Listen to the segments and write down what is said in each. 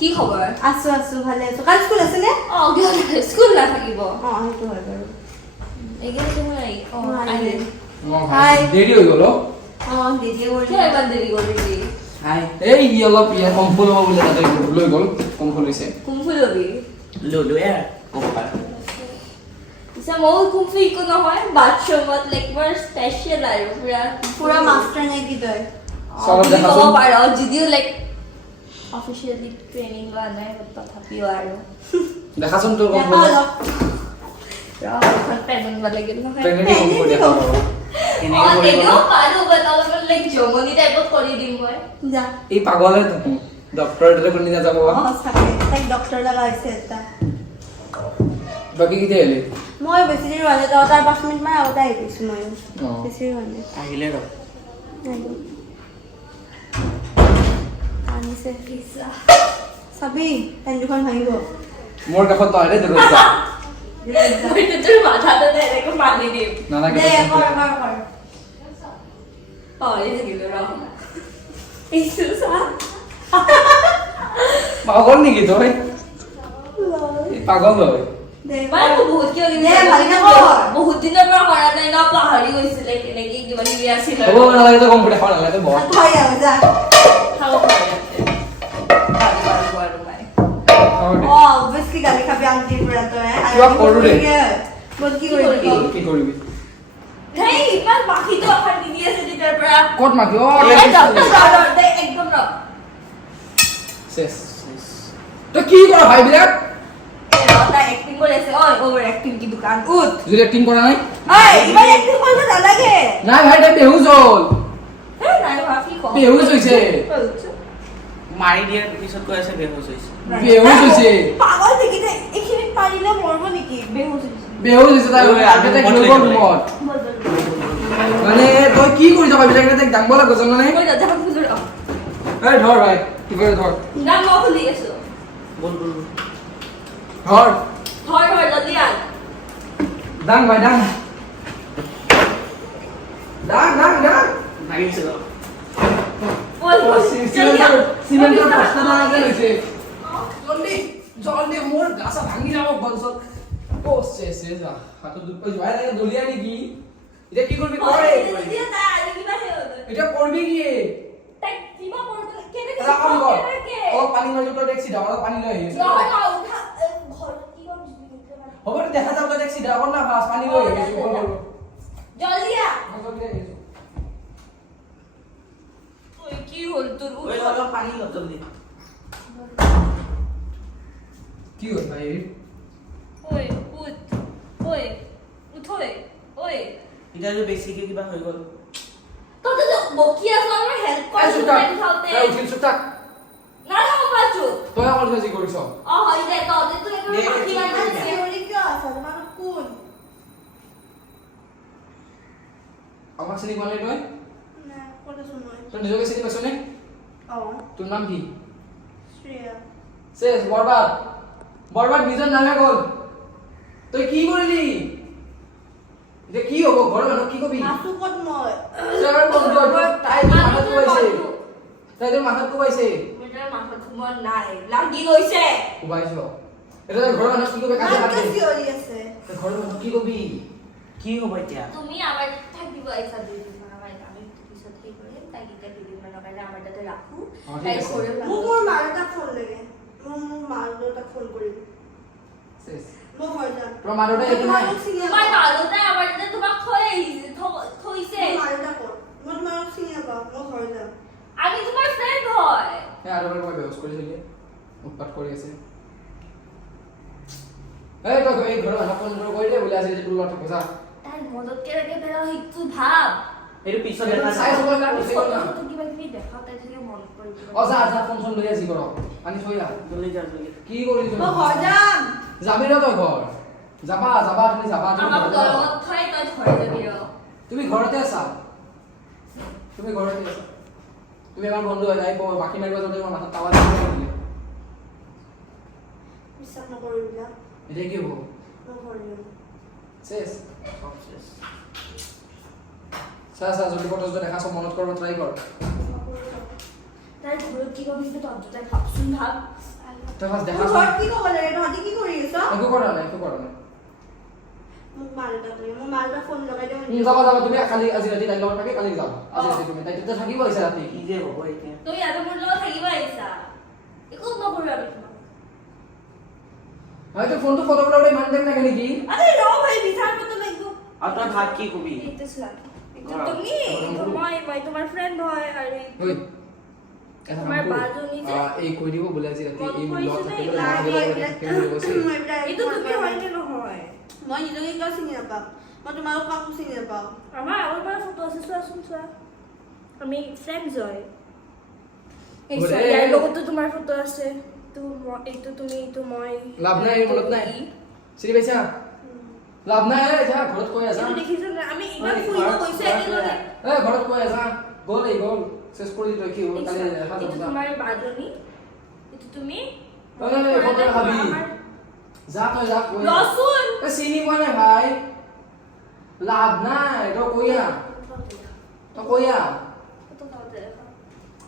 কি খবৰ? আছো আছো ভালে আছো। কাল স্কুল আছে নে? স্কুল নাথাকিব। সেইটো হয় বাৰু। এইগিলা তুমি আহিলে। হাই। দেৰি হৈ গ'ল দেৰি হ'ল। কিয় ইমান দেৰি কৰিলি? হাই এই ই অলপ ইয়াৰ কমফুল হ'ব বুলি তাতে লৈ গ'ল কমফুল হৈছে কুমফু লবি? ললোৱে ক'ব পাৰা পিছে ময়ো কুমফু একো নহয় বাথৰুমত লাইক মোৰ স্পেচিয়েল আৰু পুৰা মাষ্টাৰ নে কি তই? চব দেখাচোন। ক'ব পাৰ যদিও লাইক অফিচিয়েলি ট্ৰেইনিং লোৱা নাই তথাপিও আৰু দেখাচোন তোৰ দেখা কমফুল অলপ। এখন পেমেণ্ট লাগিল নহয় ট্ৰেইনিং কমফুল দেখা পাব তেনেও পাৰো বাট অলপমান লাইক জমনি টাইপত কৰি দিম মই যা। এই পাগলে তুমি ডক্টৰ দৰে কোনি নাযাব চাকে তাইক ডক্টৰ লগা হৈছে এটা। বাকি কেতিয়া আহিলি মই বেছি দেৰি হোৱা নাই তই তাৰ 5 মিনিট মান আগতে আহি পাইছো মই বেছি দেৰি হোৱা নাই আহিলে ৰ আহিলো আনিছে পিছা চাবি পেন দুখন ভাঙিব মোৰ কাষত তই দে ধৰিছা মই তোৰ মাথাটো এনেকৈ মাৰি দিম নালাগে দে কৰ পাহৰি থাকিলো ৰ এইটো চা পাগল নেকি তই এই পাগল হয় দে মানে বহুত কিয় দে ভালকে কৰ বহুত দিনৰ পৰা কৰা নাই ন পাহৰি গৈছিলে কেনেকে কিবা কিবি আছিল হ'ব নালাগে তই কমফুল দেখা নালাগে তই বহ থৈ আহ যা খাব পাৰি আৰু মই অবভিয়াসলি গালি খাবি আন্টিৰ পৰা তই কিবা কৰো দে। বল কি কৰিবি কি কৰিবি হেই ইমান মাখিটো অশান্তি দি আছে তেতিয়াৰ পৰা ক'ত মাতি একদম ৰ শেষ তই কি কৰা ভাই বিৰাট তাই এক্টিং কৰি আছে অভাৰ এক্টিং কি দোকান উঠ যদি এক্টিং কৰা নাই ইমান এক্টিং কৰিব নালাগে নাই ভাই তাই বেহুজ হ'ল নাই ভাবি কম বেহুজ হৈছে মাৰি দিয়াৰ পিছত কৈ আছে বেহুচ হৈছে বেহুজ হৈছে পাগল নেকি দে এইখিনিত পাৰিলে মৰব নেকি বেহুচ বেহুজ হৈছে তাই আগতে লৈ গ'ল ৰুমত মানে তই কি কৰি থকা বিলাক তাইক দাঙব লাগিব জানানে মই দাদা খুজুৰ এই ধৰ ভাই কি কৰে ধৰ না মই খুলি আছো বল বল ধৰ হয় হয় জলদি আন দাং ভাই দাং দাং দাং দাং লাগিছে ৰ বল বল জলদি আন সিমেন্টৰ বস্তা নালাগে হৈছে জলদি জলদি মোৰ গাছা ভাঙি যাব বলছত ও সে যা হাতত দুখ পাই যোৱাই লাগে দলিয়া নেকি এতিয়া কি কৰিবি কৰে জলদি আন তাই আৰু কিবা হে হ'ল এতিয়া কৰবি কি তাই কিবা কৰিব কেনেকে এটা কাম কৰ অলপ পানী মাৰি তই টেক্সি ডাঙৰ পানী লৈ আহিছ নহয় না উঠা ঘৰত কি কৰিম হ'ব দে দেখা যাব তই টেক্সি ডাঙৰ না ফাস পানী লৈ আহিছ জলদি আ জলদি আহিছ ওই কি হল তোর ওই অলপ পানী ল জলদি কি হ'ল ভাই ওই উঠ ওই উঠ ওই এতিয়া যে বেছিকে কিবা হৈ গ'ল ততে তো বকি আছো আমার হেল্প এই করছিস চুপ থাক টাইম খাওতে এই উঠিল চুপ থাক না না পাচু তই অকল বেছি কৰিছ হয় দে ততে তো একটু দে, মাটি ঠিক আনছিস আছে। চিঞৰি কিয় আছা তোমাৰ কোন আমাক চিনি পোৱা নাই তই না ক'ত আছো মই তই নিজকে চিনি পাইছ নে তোৰ নাম কি শ্ৰেয়া শেষ বৰবাদ বৰবাদ নিজৰ নামে গ'ল তই কি কৰিলি এতিয়া কি হ'ব ঘৰৰ মানুহ কি কবি আছো ক'ত মই ছাৰ বন্ধু তাই তোৰ মাথাত কোবাইছে তাই তোৰ মাথাত কোবাইছে মেটাৰ মাথা ঘুমন নাই লাগি গৈছে কোবাইছ এটা তই ঘৰৰ মানুহ কি কবি কাজে মাকে কাজে চিঞৰি আছে তই ঘৰৰ মানুহ কি কবি কি হ'ব এতিয়া তুমি আমার থাকিব আইছা দুই দিন আমার আমি পিছত কি করে তাই গিটা দুদিন মান কারণে আমার তাতে রাখু ঠিক তাই আছে। করে মোক মোৰ মাৰ তাক ফোন লাগে মোৰ মাৰ দেউতাক ফোন কৰিবি শেষ মই ঘৰ যাম তোমাৰ মা দেউতা একো নাই তোমাক চিনি তোমাৰ নাপাওঁ দাদুটাই আমাৰ তাতে তোমাক থৈ আহিছে থৈছে মোৰ মাৰ দেউতাক ক'ত মই তোমাক চিনি নাপাওঁ মই ঘৰ যাম আমি তোমাৰ ফ্ৰেন্ড হয় এই আৰু এবাৰ মই বেহোচ কৰি দিলি উৎপাত কৰি আছে এই তই এই ঘৰৰ মানুহ ফোন কৰি দে বোলে আজি তোৰ লগত থাকো যা তাই মদত কেনেকে বেলা সেইটো ভাব এইটো পিছত এইটো দেখা চাই যাব চবৰ কাৰণে গুচি গ'ল না কিবা কিবি দেখা তাই যদি মন কৰি অ যা যা ফোন চোন লৈ আজি কৰ আনি থৈ আহ জলদি যা জলদি কি কৰিলি মই ঘৰ যাম যাবি ৰ তই ঘৰ যাবা যাবা তুমি যাবা তুমি আমাক ঘৰতে যাবা। দৰমত থৈ তই ঘৰে যাবি ৰ তুমি ঘৰতে আছা তুমি ঘৰতে আছা তুমি আমাৰ বন্ধু হৈ যাই বাকী মাৰিব যাওঁতে তোমাৰ মাথাত টাৱা দিলে বিশ্বাস নকৰোঁ এইবিলাক এতিয়া কি হ'ব মই ঘৰ যাম শেষ সব শেষ চা চা যদি ফটো দেখা চব মনত কৰিব ট্ৰাই কৰ তাই ঘৰত কি কৰিছে তহঁত তাই ভাবচোন ভাব তই ফাৰ্ষ্ট দেখা ঘৰত কি ক'ব লাগে তহঁতি কি কৰি আছ একো কৰা নাই মোক মালটা তুমি মোক মালটা ফোন লগাই দিওঁ যাবা তুমি কালি আজি ৰাতি তাইৰ লগত থাকি কালি যাবা আজি ৰাতি তুমি তাই তেতিয়া থাকিব আহিছে ৰাতি কি যে হ'ব এতিয়া তুমি ইয়াতে মোৰ লগত থাকিব আহিছা একো নকৰিবা আমি তোমাক হয়তো ফোনটো ফটো উলাওতে ইমান টাইম লাগে নেকি আরে ৰ ভাই বিচাৰ মত লাগো আৰু তই ভাত কি কবি এইটো চোৱা এইটো তুমি মই তোমাৰ ফ্ৰেণ্ড হয় আৰু ঐ তোমাৰ বাজনী যে এই কৈ দিব বোলে আজি ৰাতি এই কল লগত কৰিছে থাকিব এইটো তুমি হয় নে নহয় মই নিজকে কিয় চিনি নাপাওঁ মই তোমালোক কাকো চিনি নাপাওঁ আমাৰ আগৰ পৰা ফটো আছে চোৱাচোন চোৱা আমি ফ্ৰেণ্ডছ হয় এই বোলে- চোৱা, ইয়াৰ লগতো তোমাৰ ফটো আছে এইটো তুমি এইটো মই লাভ নাই মনত নাই চিনি পাইছা লাভ নাই যা ঘৰত কৈ আছা এইটো দেখিছা না আমি ইমান ফুৰিব গৈছো একেলগে ঘৰত কৈ আছা গ'ল চেছ কৰি তই কি হ'ল কালি দেখা এইটো যাবা তোমাৰ বাজনী এইটো তুমি ফটো খাবি যা তই যা কৈ ৰচোন চিনি পোৱা নাই ভাই লাভ নাই তই কৈয়া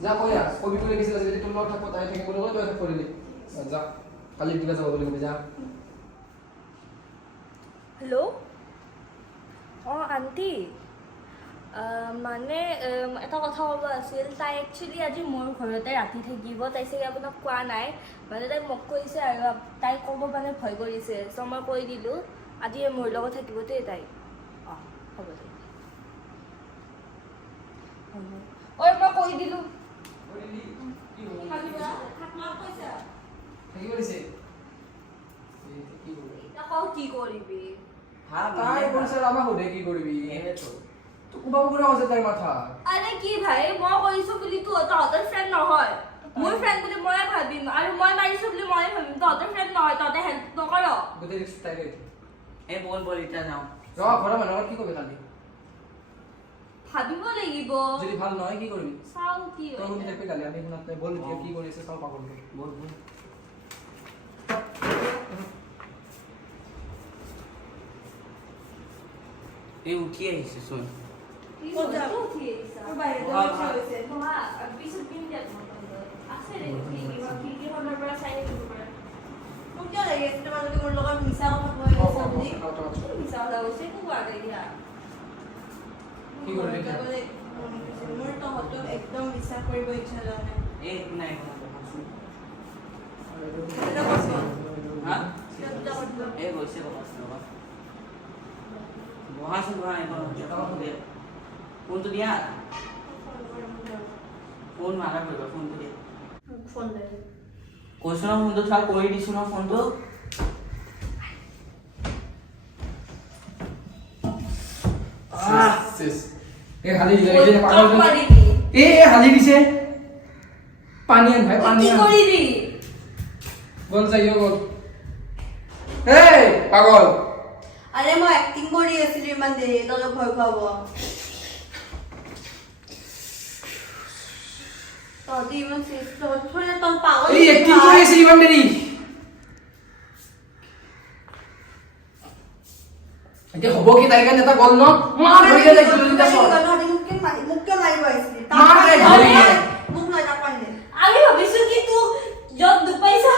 যা কৈয়া কবি বুলি কৈছিল যদি তোৰ লগত থাকো তাই থাকিব নহয় তই থাক কৰিলি যা কালি দিবা যাব বুলি কবি যা হেল্ল' অঁ আণ্টি মানে এটা কথা ক'ব আছিল তাই একচুৱেলি আজি মোৰ ঘৰতে ৰাতি থাকিব তাই চাগে আপোনাক কোৱা নাই মানে তাই মোক কৈছে আৰু তাই ক'ব মানে ভয় কৰিছে চ' মই কৈ দিলোঁ আজি মোৰ লগত থাকিব দেই তাই অঁ হ'ব দে ঐ মই কৈ দিলোঁ কি কৰিবি তাই কৈছে আমাক সোধে কি কৰিবি সেইটো তোক কোবাব কোনে আছে তাইৰ মাথা আৰে কি ভাই মই কৰিছো বুলি তহঁতৰ ফ্ৰেণ্ড নহয় মোৰ ফ্ৰেণ্ড বুলি ময়ে ভাবিম আৰু মই মাৰিছো বুলি ময়ে ভাবিম তহঁতৰ ফ্ৰেণ্ড নহয় তহঁতে হেল্প নকৰ গোটেই ৰিক্স তাইৰে এই বল বল এতিয়া যাওঁ ঘৰৰ মানুহৰ কি কবি কালি ভাবিব লাগিব যদি ভাল নহয় কি কৰিবি চাও কি তই শুনি থাকবি কালি আমি শুনাত নাই বল এতিয়া কি কৰি আছে চাও পাগল বল বল এই উঠি আহিছে চোন ক'ত যাম? উঠি আহিছা মোৰ বাহিৰতে ভাল, বহি ভাল। আছে। নহয় পিছত পিন্ধি আছে ৰে খিৰিকীখনৰ পৰা চাই থাকিব পাৰে মোক কিয় লাগি আছে তোমাৰ যদি মোৰ লগত মিছা কথা কৈ আছা বুলি মিছা কথা কৈছে একো কোৱা নাই দিয়া কি কৰিলি এতিয়া? মোৰ তহঁতক একদম বিশ্বাস কৰিব ইচ্ছা যোৱা নাই এই একো নাই একো নাই বহাচোন। এটা কথা হা এটা দুটা কথা এই গৈছে বহাচোন ৰবা বহাচোন বহা এখন ফোনটো দিয়া ফোন মাৰা কৰিবা ফোনটো দিয়া ফোন দে কৈছো ন ফোনটো থোৱা কৰি দিছো ন ফোনটো এই হালি দিছে টপ মাৰিবি হালি দিছে পানী আন ভাই পানী কি আন কৰিবি গল যাইও গল এই পাগল আৰে মই এক্টিং কৰি আছিলো ইমান দেৰি তহঁতক ভয় খুৱাব তহঁতি ইমান তই পাগল এই একটিং কৰি আছে ইমান দেৰি এতিয়া হ'ব কি তাই কাৰণে এটা গল ন মাৰ ধৰি দে জলদি চল মোক কিয় মাৰিব আহিছিলি মাৰ দে ধৰি মোক নহয় তাক পানী দে আমি ভাবিছো কি তোক য'ত দুপাইছা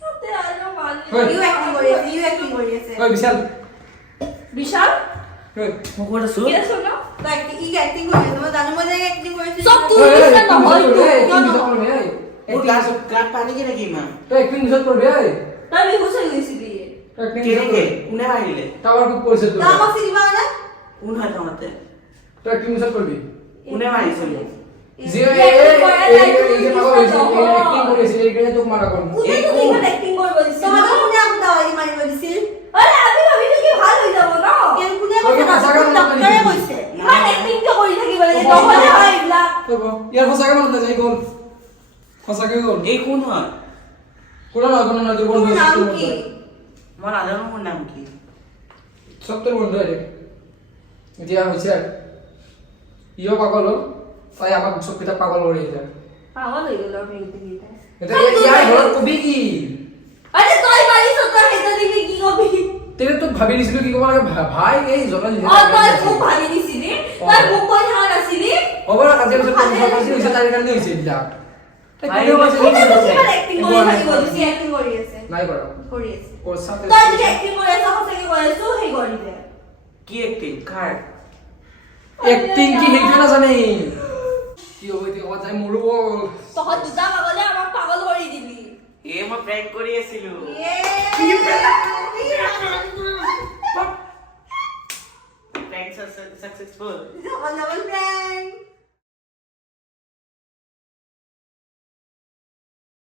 তাতে আৰু মালি ইউ এক্টিং কৰি আছে ঐ বিশাল বিশাল ঐ মই ক'ত আছো কি আছো ন তই ই এক্টিং কৰি আছে মই জানো মই যে এক্টিং কৰিছিলো চব তোৰ নিচিনা নহয় তো। ক্লাব পানী কেনেকে ইমান তই একদিন নিছত কৰবি ঐ তই বিহু চাই গৈছিলি তই একদিন কেনেকে কোনে মাৰিলে টাৱাৰ কুক কৰিছে তোৰ তাক চিনি পাওঁ নে কোন হয় তহঁতে তই একদিন নিছত কৰবি কোনে মাৰিছে মোক যে এই পাগল হৈছে একটিং কৰি আছে এইকাৰণে তোক মাৰা গল কোনে তোক ইমান এক্টিং কৰিব দিছিল তহঁতক কোনে আকৌ দাৱাই মাৰিব দিছিল আৰে আমি ভাবিছো কি ভাল হৈ যাব ন কোনে তই কি সঁচাকে মনত ডক্টৰে নাই কৈছে ইমান এক্টিং কিয় কৰি থাকিব লাগে নহলে হয় এইবিলাক তই ক ইয়াৰ সঁচাকে মনত নাযায় গল সঁচাকে গল এই কোন হয় কোনো নহয় তোৰ তোৰ বন্ধু নাম কি মই নাজানো মোৰ নাম কি সব তোৰ বন্ধু আছে এতিয়া হৈছে ইও পাগল হ'ল তাই আমাক চব কিতাপ পাগল কৰি আহিছে পাগল হৈ গ'ল আৰু এইকেইটা এতিয়া ইয়াৰ ঘৰত কবি কি আরে তই মারিস তোর হেতা দিবি কি কবি তেনে তোক ভাবি দিছিলো কি ক'ব লাগে ভাই এই জন ও তই খুব ভাবি দিছিলি তই মুখ কৈ থাকা নাছিলি হ'ব না কাজিয়া পিছত কনফাৰেন্স হৈছে তাইৰ কাৰণে হৈছে এইবিলাক কোনেও কৈছে কিমান নাই acting কৰি থাকিব, বেছি acting কৰি আছে। কৰা কৰি আছে। পইচাতে তই যদি acting কৰি আছ, সঁচাকে কৈ আছো, সেই কৰি দে। কি এক্টিং কাৰ এক্টিং কি সেইটো নাজানে কি হ'ব এতিয়া ক'ত যায় মোৰো তহঁত দুটা পাগলে আমাক পাগল কৰি দিলি এ মই প্ৰেংক কৰি আছিলো প্ৰেংক সাকসেসফুল Double prank.